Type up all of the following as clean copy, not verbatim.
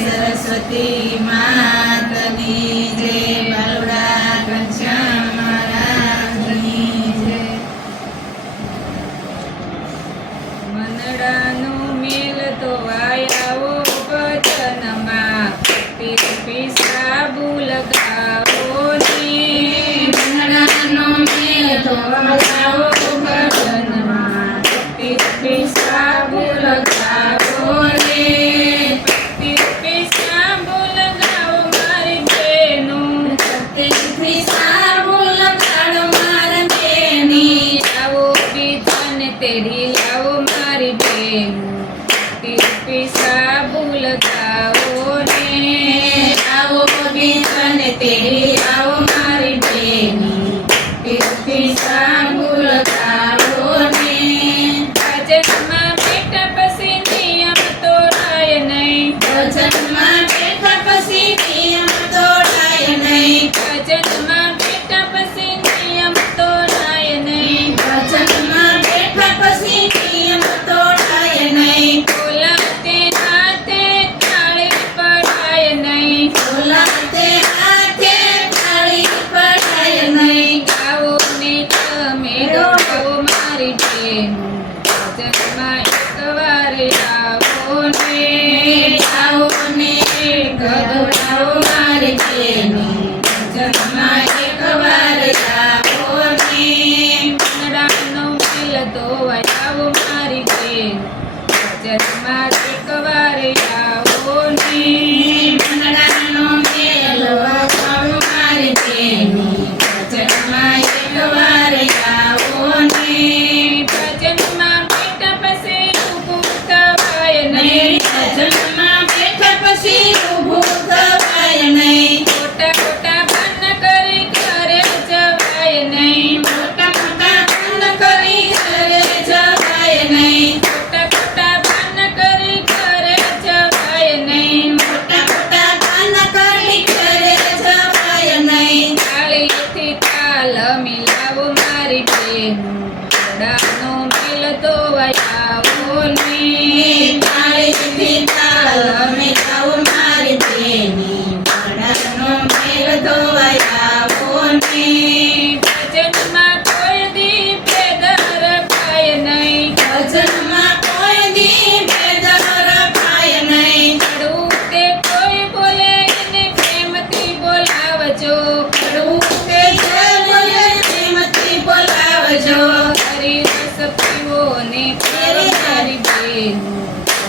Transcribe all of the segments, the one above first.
सरस्वती मातनी जय बलुड़ा घनश्याम महाराजनी जय। मनडानो मेल तो आयावो भजनमा पीसा बुलगावो ने। मनडानो मेल तो आयावो भजनमा पीसा बुलगावो ने। तेरी लाओ मारी बेन पीसा बुलगाओ ने। आओ बीतन तेरी आओ मारी बेन पीसा बुलगाओ ने। भजनमा बेटा पसी नियम तोड़ाय नहीं। भजनमा बेटा पसी नियम तोड़ाय नहीं। भजनमा बेटा पसी नियम तोड़ाय नहीं। भजनमा पसी नियम तोड़ाय नहीं। बोलाते हाथे ताली पड़ाय नहीं। बोलाते हाथे ताली पड़ाय नहीं। गाओ ने तमे गाओ मारी बेन भजनमा एक वार आओ ने। गाओ ने गदड़ाओ मारी बेन भजनमा एक वार आओ ने। मनडानो मेल तो आयावो मारी बेन भजनमा एक वार आओ ने। मनडानो मेल आयावो मारी बेन भजनमा एक वार आओ ने। भजनमा बेटा पसी ऊभું થવાય નહીં। ભજनमा બેઠા પસી ઊભું થવાય નહીં। મોટા મોટા પાન કરી ઘરે જવાય નહીં। મોટા મોટા પાન કરી ઘરે જવાય નહીં। મોટા મોટા પાન કરી ઘરે જવાય નહીં। મોટા મોટા પાન કરી ઘરે જવાય નહીં। તાળીથી તાલ મિલાવો મારી બેન ઘોડાનો મેલ તો આયાવો ને। તાળીથી તાલ મિલાવો મારી બેન ઘોડાનો મેલ તો આયાવો ને। ભજનમાં કોઈ દી ભેદ રખાય નહીં। ભજનમાં કોઈ દી ભેદ રખાય નહીં। કડવું તે કોઈ બોલે એને પ્રેમથી બોલાવજો। કડવું તે કોઈ બોલે પ્રેમથી બોલાવજો। હરી રસ પીવો ને પ્યારો મારી બેન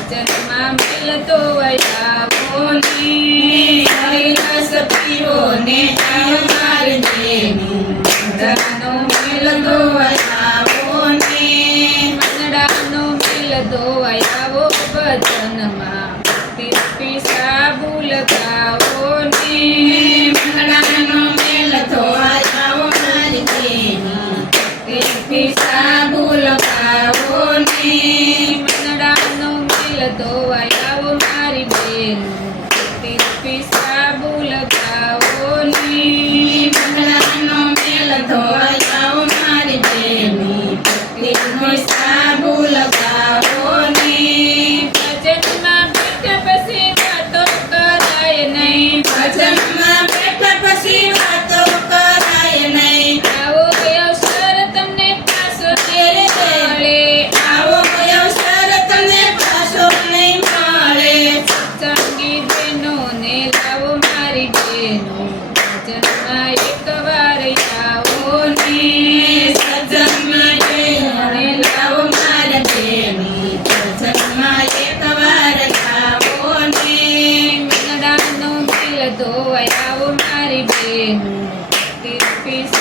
ભજનમાં મેલ તો આયાવો ને। હરી રસ પીવો ને પ્યારો મારી બેન ભજનનો મેલ તો આયાવો ને। मनडानो मेल तो आयावो भजनमा पीसा बुलगाओ ने। मनडानो मेल तो आयावो मारी बेन पीसा बुलगाओ ने। मनडानो मेल तो आयावो मारी बेन पीसा बुलगाओ ने। मनडानो मेल तो आयावो मारी बेन पीसा बुलगाओ ने। भजनमा बेटा पसी वातो कराय नहीं। भजनमा बेटा पसी वातो कराय नहीं। आवो अवसर तमने पासो तेरे મળે। आवो अवसर तमने पासो नहीं મળે। सत्संगी बहनोने लावो मारी बेनो भजनमा एक वार आओ ने। सत्संगी बहनोने लावो मारी बेनी भजनमा एक वार आओ ने। मनडानो मेल तो आयावो मारी बेन पीसा